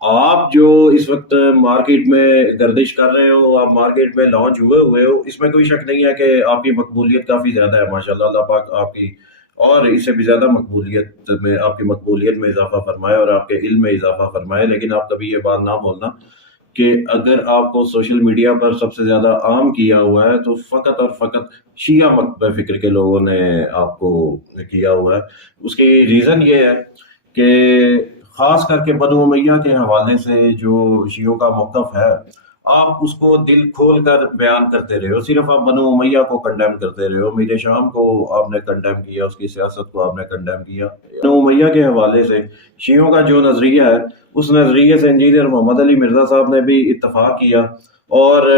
آپ جو اس وقت مارکیٹ میں گردش کر رہے ہو، آپ مارکیٹ میں لانچ ہوئے ہو، اس میں کوئی شک نہیں ہے کہ آپ کی مقبولیت کافی زیادہ ہے ماشاءاللہ، اللہ پاک آپ کی اور اس سے بھی زیادہ مقبولیت میں، آپ کی مقبولیت میں اضافہ فرمائے اور آپ کے علم میں اضافہ فرمائے۔ لیکن آپ کبھی یہ بات نہ بھولنا کہ اگر آپ کو سوشل میڈیا پر سب سے زیادہ عام کیا ہوا ہے تو فقط اور فقط شیعہ مکتب فکر کے لوگوں نے آپ کو کیا ہوا ہے۔ اس کی ریزن یہ ہے کہ خاص کر کے بنو امیہ کے حوالے سے جو شیعوں کا موقف ہے، آپ اس کو دل کھول کر بیان کرتے رہے ہو، صرف آپ بنو امیہ کو کنڈیم کرتے رہے ہو، امیر شام کو آپ نے کنڈیم کیا، اس کی سیاست کو آپ نے کنڈیم کیا۔ بنو امیہ کے حوالے سے شیعوں کا جو نظریہ ہے، اس نظریے سے انجینئر محمد علی مرزا صاحب نے بھی اتفاق کیا، اور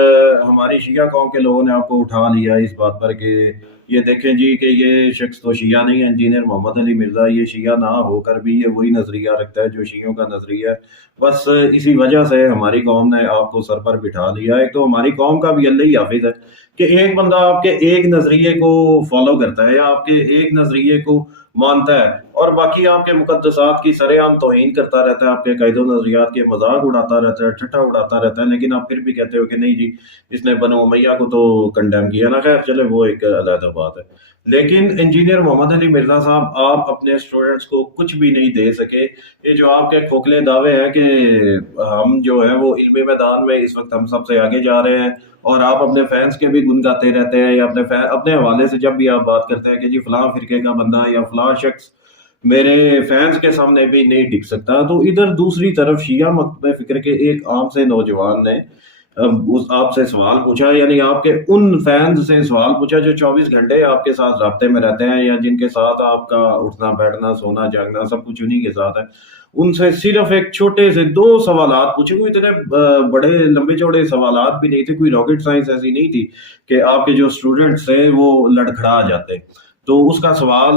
ہماری شیعہ قوم کے لوگوں نے آپ کو اٹھا لیا اس بات پر کہ یہ دیکھیں جی کہ یہ شخص تو شیعہ نہیں ہے، انجینئر محمد علی مرزا یہ شیعہ نہ ہو کر بھی یہ وہی نظریہ رکھتا ہے جو شیعوں کا نظریہ ہے۔ بس اسی وجہ سے ہماری قوم نے آپ کو سر پر بٹھا لیا۔ ایک تو ہماری قوم کا بھی اللہ ہی حافظ ہے کہ ایک بندہ آپ کے ایک نظریے کو فالو کرتا ہے یا آپ کے ایک نظریے کو مانتا ہے، اور باقی آپ کے مقدسات کی سرے عام توہین کرتا رہتا ہے، آپ کے قید و نظریات کے مذاق اڑاتا رہتا ہے، ٹھٹھا اڑاتا رہتا ہے، لیکن آپ پھر بھی کہتے ہو کہ نہیں جی اس نے بنو امیہ کو تو کنڈیم کیا نا۔ خیر چلے وہ ایک علیحدہ بات ہے، لیکن انجینئر محمد علی مرزا صاحب آپ اپنے اسٹوڈنٹس کو کچھ بھی نہیں دے سکے۔ یہ جو آپ کے کھوکھلے دعوے ہیں کہ ہم جو ہے وہ علمی میدان میں اس وقت ہم سب سے آگے جا رہے ہیں، اور آپ اپنے فینس کے بھی گن گاتے رہتے ہیں، یا اپنے حوالے سے جب بھی آپ بات کرتے ہیں کہ جی فلاں فرقے کا بندہ یا فلاں شخص میرے فینس کے سامنے بھی نہیں ٹک سکتا، تو ادھر دوسری طرف شیعہ مکتب فکر کے ایک عام سے نوجوان نے آپ سے سوال پوچھا، یعنی آپ کے ان فینز سے سوال پوچھا جو 24 گھنٹے آپ کے ساتھ رابطے میں رہتے ہیں، یا جن کے ساتھ آپ کا اٹھنا بیٹھنا سونا جاگنا سب کچھ انہی کے ساتھ ہے۔ ان سے صرف ایک چھوٹے سے 2 سوالات پوچھے، کوئی اتنے بڑے لمبے چوڑے سوالات بھی نہیں تھے، کوئی راکٹ سائنس ایسی نہیں تھی کہ آپ کے جو اسٹوڈنٹس تھے وہ لڑکھڑا جاتے۔ تو اس کا سوال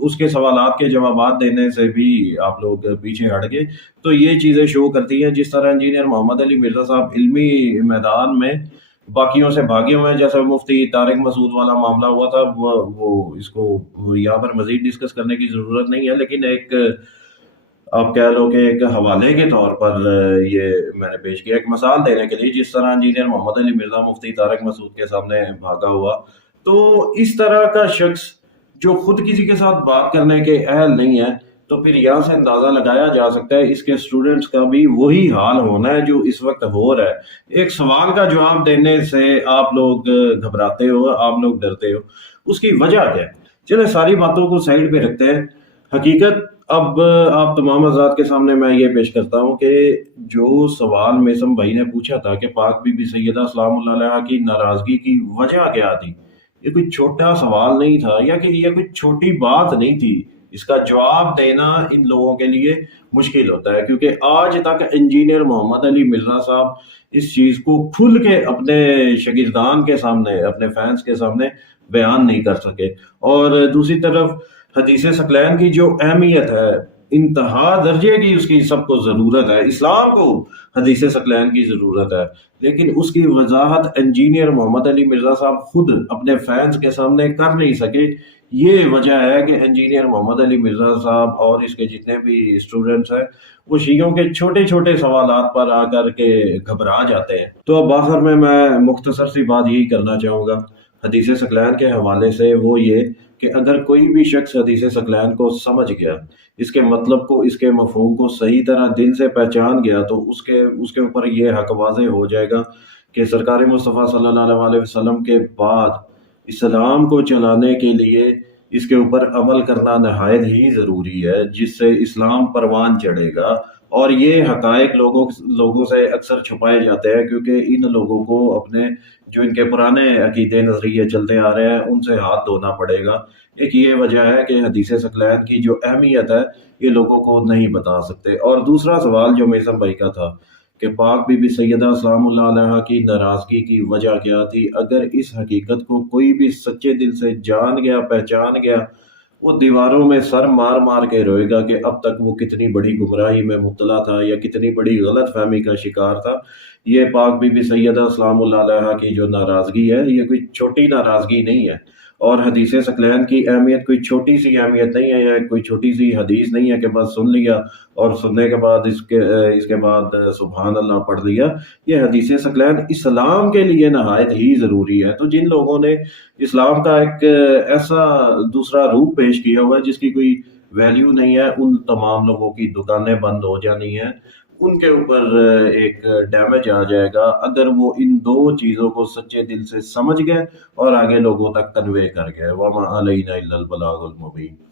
اس کے سوالات کے جوابات دینے سے بھی آپ لوگ پیچھے ہٹ گئے۔ تو یہ چیزیں شو کرتی ہیں جس طرح انجینئر محمد علی مرزا صاحب علمی میدان میں باقیوں سے بھاگے ہوئے ہیں، جیسا مفتی طارق مسعود والا معاملہ ہوا تھا، وہ اس کو یہاں پر مزید ڈسکس کرنے کی ضرورت نہیں ہے، لیکن ایک آپ کہہ لو کہ ایک حوالے کے طور پر یہ میں نے پیش کیا، ایک مثال دینے کے لیے، جس طرح انجینئر محمد علی مرزا مفتی طارق مسعود کے سامنے بھاگا ہوا۔ تو اس طرح کا شخص جو خود کسی کے ساتھ بات کرنے کے اہل نہیں ہے، تو پھر یہاں سے اندازہ لگایا جا سکتا ہے اس کے اسٹوڈنٹس کا بھی وہی حال ہونا ہے جو اس وقت ہو رہا ہے۔ ایک سوال کا جواب دینے سے آپ لوگ گھبراتے ہو، آپ لوگ ڈرتے ہو، اس کی وجہ کیا ہے؟ چلے ساری باتوں کو سائڈ پہ رکھتے ہیں۔ حقیقت اب آپ تمام حضرات کے سامنے میں یہ پیش کرتا ہوں کہ جو سوال میسم بھائی نے پوچھا تھا کہ پاک بی بی سیدہ سلام اللہ علیہا کی ناراضگی کی وجہ کیا تھی، یہ کوئی چھوٹا سوال نہیں تھا، یا کہ یہ کوئی چھوٹی بات نہیں تھی۔ اس کا جواب دینا ان لوگوں کے لیے مشکل ہوتا ہے، کیونکہ آج تک انجینئر محمد علی مرزا صاحب اس چیز کو کھل کے اپنے شاگردان کے سامنے، اپنے فینس کے سامنے بیان نہیں کر سکے۔ اور دوسری طرف حدیث ثقلین کی جو اہمیت ہے، انتہا درجے کی اس کی سب کو ضرورت ہے، اسلام کو حدیث ثقلین کی ضرورت ہے، لیکن اس کی وضاحت انجینئر محمد علی مرزا صاحب خود اپنے فینس کے سامنے کر نہیں سکے۔ یہ وجہ ہے کہ انجینئر محمد علی مرزا صاحب اور اس کے جتنے بھی اسٹوڈنٹس ہیں وہ شیعوں کے چھوٹے چھوٹے سوالات پر آ کر کے گھبرا جاتے ہیں۔ تو اب آخر میں مختصر سی بات یہی کرنا چاہوں گا حدیث ثقلین کے حوالے سے، وہ یہ کہ اگر کوئی بھی شخص حدیث ثقلین کو سمجھ گیا، اس کے مطلب کو، اس کے مفہوم کو صحیح طرح دل سے پہچان گیا، تو اس کے اوپر یہ حق واضح ہو جائے گا کہ سرکار مصطفیٰ صلی اللہ علیہ وسلم کے بعد اسلام کو چلانے کے لیے اس کے اوپر عمل کرنا نہایت ہی ضروری ہے، جس سے اسلام پروان چڑھے گا۔ اور یہ حقائق لوگوں سے اکثر چھپائے جاتے ہیں، کیونکہ ان لوگوں کو اپنے جو ان کے پرانے عقیدے نظریے چلتے آ رہے ہیں ان سے ہاتھ دھونا پڑے گا۔ ایک یہ وجہ ہے کہ حدیث ثقلین کی جو اہمیت ہے یہ لوگوں کو نہیں بتا سکتے۔ اور دوسرا سوال جو میثم بھائی کا تھا کہ پاک بی بی سیدہ سلام اللہ علیہا کی ناراضگی کی وجہ کیا تھی، اگر اس حقیقت کو کوئی بھی سچے دل سے جان گیا، پہچان گیا، وہ دیواروں میں سر مار مار کے روئے گا کہ اب تک وہ کتنی بڑی گمراہی میں مبتلا تھا یا کتنی بڑی غلط فہمی کا شکار تھا۔ یہ پاک بی بی سیدہ سلام اللہ علیہا کی جو ناراضگی ہے یہ کوئی چھوٹی ناراضگی نہیں ہے، اور حدیث ثقلین کی اہمیت کوئی چھوٹی سی اہمیت نہیں ہے، یا کوئی چھوٹی سی حدیث نہیں ہے کہ بس سن لیا اور سننے کے بعد اس کے بعد سبحان اللہ پڑھ لیا۔ یہ حدیث ثقلین اسلام کے لیے نہایت ہی ضروری ہے۔ تو جن لوگوں نے اسلام کا ایک ایسا دوسرا روپ پیش کیا ہوا ہے جس کی کوئی ویلیو نہیں ہے، ان تمام لوگوں کی دکانیں بند ہو جانی ہیں، ان کے اوپر ایک ڈیمیج آ جائے گا اگر وہ ان دو چیزوں کو سچے دل سے سمجھ گئے اور آگے لوگوں تک کنوے کر گئے۔ وَمَا عَلَيْنَا إِلَّا الْبَلَاغُ الْمُبِينُ۔